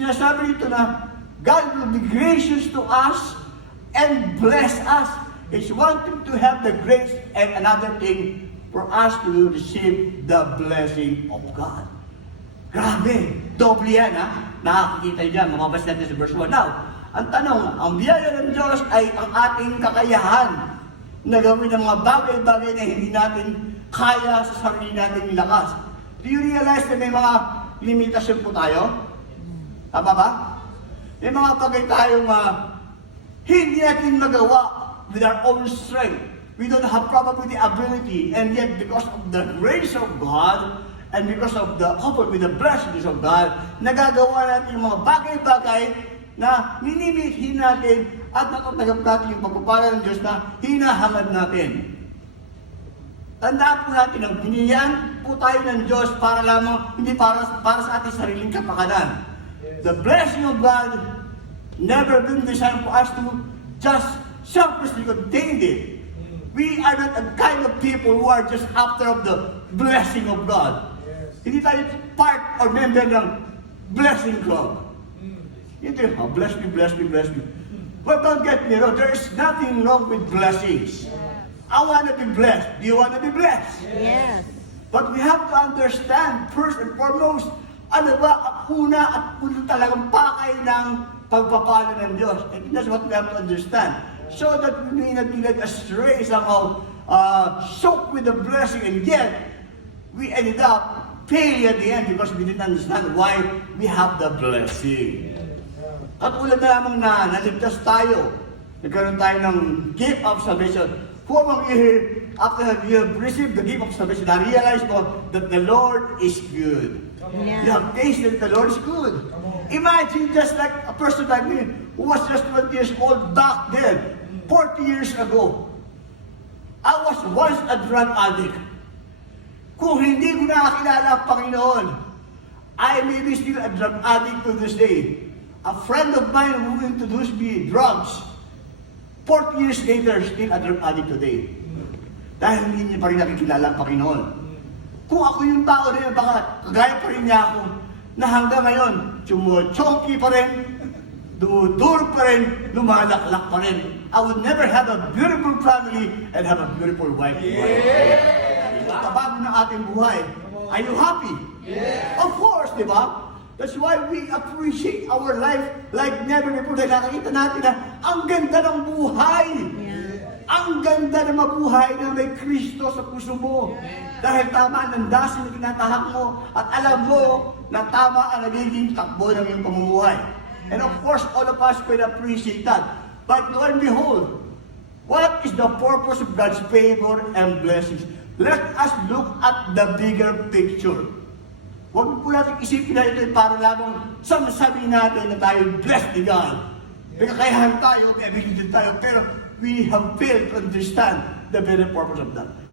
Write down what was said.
sinasabi dito na God will be gracious to us and bless us. It's one thing to have the grace and another thing for us to receive the blessing of God. Grabe, doble yan ha. Nakakikita nyo dyan, mamabas natin sa verse 1. Now, ang tanong, ang biyaya ng Diyos ay ang ating kakayahan na gawin ng mga bagay-bagay na hindi natin kaya sa sarili nating lakas. Do you realize na may mga limitasyon po tayo? Tama ba? May mga bagay tayong hindi natin magawa with our own strength. We don't have probably the ability, and yet because of the grace of God, and because of the coupled with the blessings of God, nagagawa natin yung mga bagay-bagay na minimithi natin at natatanggap natin yung pagpapala ng Diyos na hinahangad natin. Tandaan po natin ang binigyan po tayo ng Diyos para lamang, hindi para sa ating sariling kapakanan. The blessing of God never been designed for us to just selfishly contain it. We are not a kind of people who are just after of the blessing of God. Hindi tayo part or member ng blessing club. Hindi, bless me, bless me, bless me. But don't get me wrong, there's nothing wrong with blessings. I want to be blessed. Do you want to be blessed? Yes. But we have to understand, first and foremost, ano ba ang una at puno talagang pakay ng pagpapala ng Diyos. And that's what we have to understand. So that we may not be led astray somehow, soaked with the blessing, and yet we ended up failing at the end because we didn't understand why we have the blessing. Katulad na lamang na naligtas tayo, nagkaroon tayo ng gift of salvation. Who among you here, after you have received the gift of salvation, na realize mo that the Lord is good. Yeah. You have tasted that the Lord is good. Imagine just like a person like me, who was just 20 years old back then, 40 years ago. I was once a drug addict. Kung hindi ko nakakilala ang Panginoon, I may be still a drug addict to this day. A friend of mine who introduced me drugs, 40 years later, still a drug addict today. Dahil hindi niya pa rin nakikilala ang Panginoon. Kung ako yung tao na yun, baka kagaya pa rin niya ako, na hanggang ngayon, chumuchonky pa rin, dudur pa rin, lumalaklak pa rin. I would never have a beautiful family and have a beautiful wife. Tabago ng ating buhay. Are you happy? Yes. Of course, di ba? That's why we appreciate our life like never before. Dahil nakakita natin na ang ganda ng buhay. Yeah. Ang ganda na mabuhay na may Kristo sa puso mo. Yeah. Dahil tama ang dasin na tinatahak mo at alam mo na tama ang nagiging takbo ng iyong pamumuhay. And of course, all of us can appreciate that. But lo and behold, what is the purpose of God's favor and blessings? Let us look at the bigger picture. Huwag po natin isipin na ito para lamang sabi natin na tayo blessed ni God. May kakayahan tayo, may ability tayo, pero we have failed to understand the very purpose of that.